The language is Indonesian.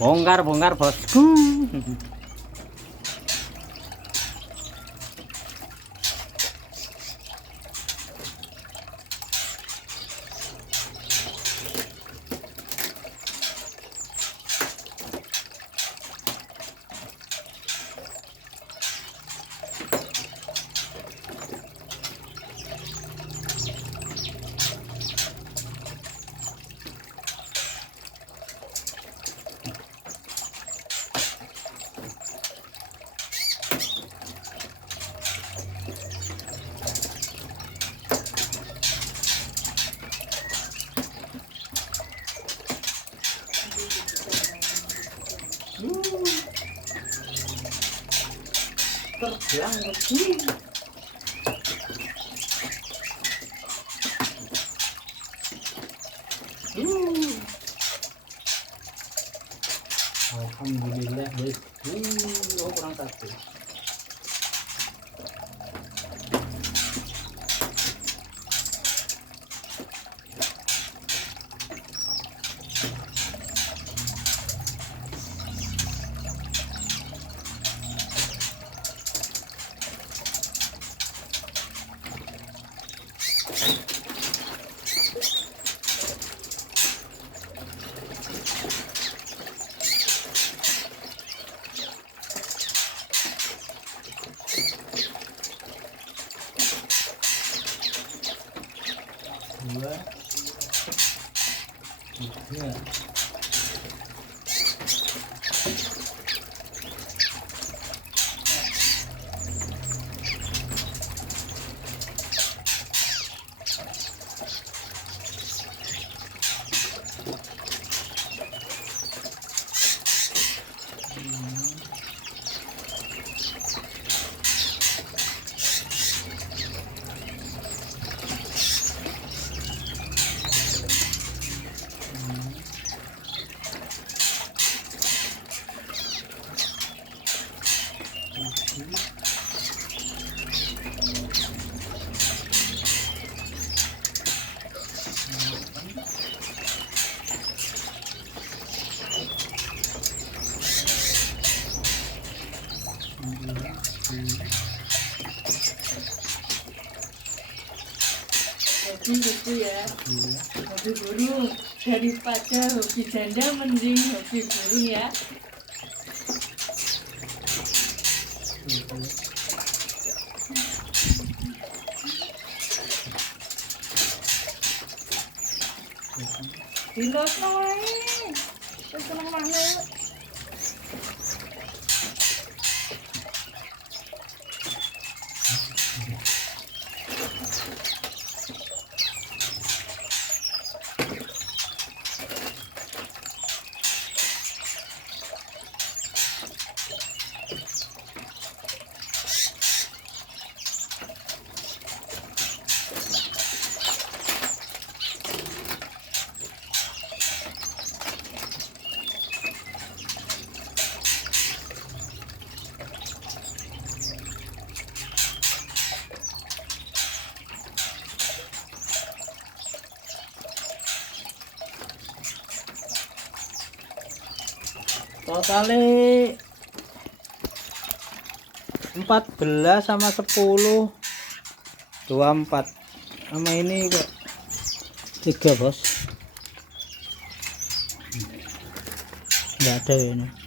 Bongkar-bongkar bosku. Terbang lagi. Alhamdulillah guys. Kurang satu. Dua, tiga. Jadi gitu ya, hobi burung daripada hobi janda mending hobi burung ya. Dilos wae, wis seneng mana? Totalnya 14 sama 10 24 sama ini kok 3 bos, nggak ada ya ini.